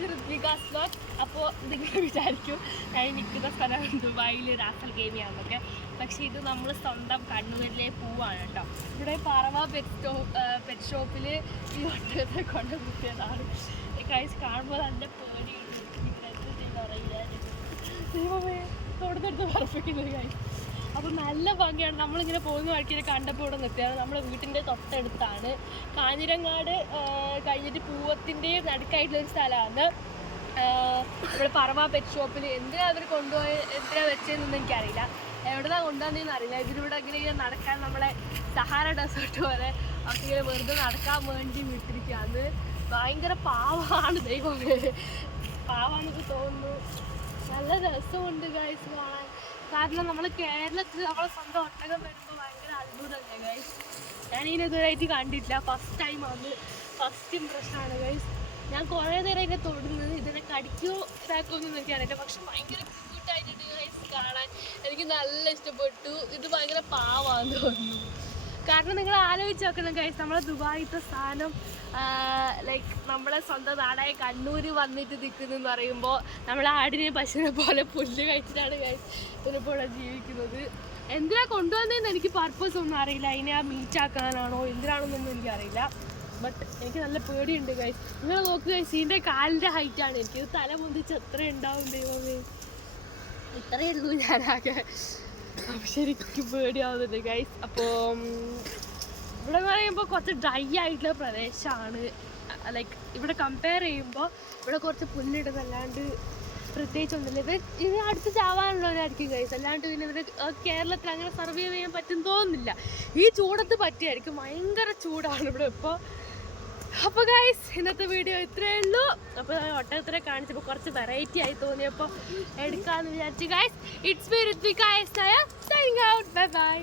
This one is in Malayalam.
To ഋത്വികാസ് vlog. അപ്പോൾ നിങ്ങൾ വിചാരിക്കും ഞാൻ നിൽക്കുന്ന സ്ഥലം ദുബായിൽ റാസൽ ഗെയിമിയാണെന്നൊക്കെ. പക്ഷേ ഇത് നമ്മൾ സ്വന്തം കണ്ണൂരിലെ പൂവാണ് കേട്ടോ. ഇവിടെ പറവ പെറ്റ് ഷോപ്പിൽ ഈ ഒട്ടകത്തെ കൊണ്ട് കുത്തിയതാണ്. കഴിച്ച് കാണുമ്പോൾ നല്ല പേടിയുണ്ട്. എന്ത് ചെയ്യുന്ന അറിയില്ല. ദൈവമേ തൊടുത്തെടുത്ത് പറപ്പിക്കുന്നത് കഴിച്ച്. അപ്പോൾ നല്ല ഭംഗിയാണ്. നമ്മളിങ്ങനെ പോകുന്ന വഴിക്ക് കണ്ടപ്പോൾ ഇവിടെ നിർത്തിയാണ്. നമ്മുടെ വീട്ടിൻ്റെ തൊട്ടടുത്താണ്. കാഞ്ഞിരങ്ങാട് കഴിഞ്ഞിട്ട് പൂവത്തിൻ്റെയും നടുക്കായിട്ടുള്ളൊരു സ്ഥലമാണ്. ഇവിടെ പറവ പെറ്റ് ഷോപ്പിൽ എന്തിനാ അവർ കൊണ്ടുപോയി എന്തിനാ വെച്ചതെന്നൊന്നും എനിക്കറിയില്ല. എവിടെയാണ് കൊണ്ടുവന്നതെന്ന് അറിയില്ല. ഇവരിവിടെ ഇങ്ങനെ നടക്കാൻ നമ്മളെ സഹാര ഡെസേർട്ട് പോലെ ഒക്കെ ഇങ്ങനെ വെറുതെ നടക്കാൻ വേണ്ടി വിട്ടിരിക്കുകയാണ്. ഭയങ്കര പാവമാണ്. ദൈവമേ പാവാണെന്ന് തോന്നുന്നു. നല്ല രസമുണ്ട് ഗൈസ് കാണാൻ. കാരണം നമ്മൾ കേരളത്തിൽ നമ്മളെ സ്വന്തം ഒട്ടകം വരുമ്പോൾ ഭയങ്കര അത്ഭുതമല്ലേ ഗൈസ്. ഞാനിങ്ങനെ ഇതുവരെയായിട്ട് കണ്ടിട്ടില്ല. ഫസ്റ്റ് ടൈമാണ്. ഫസ്റ്റ് ഇംപ്രഷനാണ് ഗൈസ്. ഞാൻ കുറേ നേരം ഇതിനെ തൊടുന്നത്. ഇതിനെ കടിക്കുകയോ ഇതാക്കുമെന്ന് എനിക്കറിയില്ല. പക്ഷെ ഭയങ്കര ക്യൂട്ടായിട്ടുണ്ട് ഗൈസ് കാണാൻ. എനിക്ക് നല്ല ഇഷ്ടപ്പെട്ടു. ഇത് ഭയങ്കര പാവാന്ന് തോന്നുന്നു. കാരണം നിങ്ങൾ ആലോചിച്ച് നോക്കണം ഗൈസ്, നമ്മളെ ദുബായിത്തെ സ്ഥാനം ലൈക്ക് നമ്മളെ സ്വന്തം നാടായ കണ്ണൂർ വന്നിട്ട് നിൽക്കുന്നെന്ന് പറയുമ്പോൾ നമ്മൾ ആടിനെ പശുവിനെ പോലെ പുല്ല് കഴിച്ചിട്ടാണ് ഗൈസ് ഇതിനിപ്പോൾ ജീവിക്കുന്നത്. എന്തിനാ കൊണ്ടുവന്നതെന്ന് എനിക്ക് പർപ്പസ് ഒന്നും അറിയില്ല. അതിനെ ആ മീറ്റാക്കാനാണോ എന്തിനാണെന്നൊന്നും എനിക്കറിയില്ല. ബട്ട് എനിക്ക് നല്ല പേടിയുണ്ട് ഗൈസ്. നിങ്ങൾ നോക്കുക ഗൈസ്, ഇതിൻ്റെ കാലിൻ്റെ ഹൈറ്റാണ്. എനിക്കിത് തല പൊന്തിച്ച് എത്ര ഉണ്ടാവും ദൈവമേ. ഇത്രയേ ഉള്ളൂ ഞാനാകെ. അപ്പോൾ ശരിക്കും പേടിയാവുന്നുണ്ട് ഗൈസ്. അപ്പോൾ ഇവിടെ എന്ന് പറയുമ്പോൾ കുറച്ച് ഡ്രൈ ആയിട്ടുള്ള പ്രദേശമാണ്. ലൈക്ക് ഇവിടെ കമ്പയർ ചെയ്യുമ്പോൾ ഇവിടെ കുറച്ച് പുല്ലിടുന്നല്ലാണ്ട് പ്രത്യേകിച്ചൊന്നുമില്ല. ഇത് അടുത്ത് ചാവാനുള്ളവരായിരിക്കും ഗൈസ്. അല്ലാണ്ട് പിന്നെ ഇവർ കേരളത്തിൽ അങ്ങനെ സർവൈവ് ചെയ്യാൻ പറ്റും തോന്നുന്നില്ല. ഈ ചൂടത്ത് പറ്റിയായിരിക്കും. ഭയങ്കര ചൂടാണ് ഇവിടെ ഇപ്പോൾ. അപ്പോൾ ഗൈസ് ഇന്നത്തെ വീഡിയോ ഇത്രയേ ഉള്ളൂ. അപ്പോൾ ഒട്ടകത്തിനെ കാണിച്ചപ്പോൾ കുറച്ച് വെറൈറ്റി ആയി തോന്നിയപ്പോൾ എടുക്കാമെന്ന് വിചാരിച്ചു guys. It's me Ritvika. Signing out. Bye bye.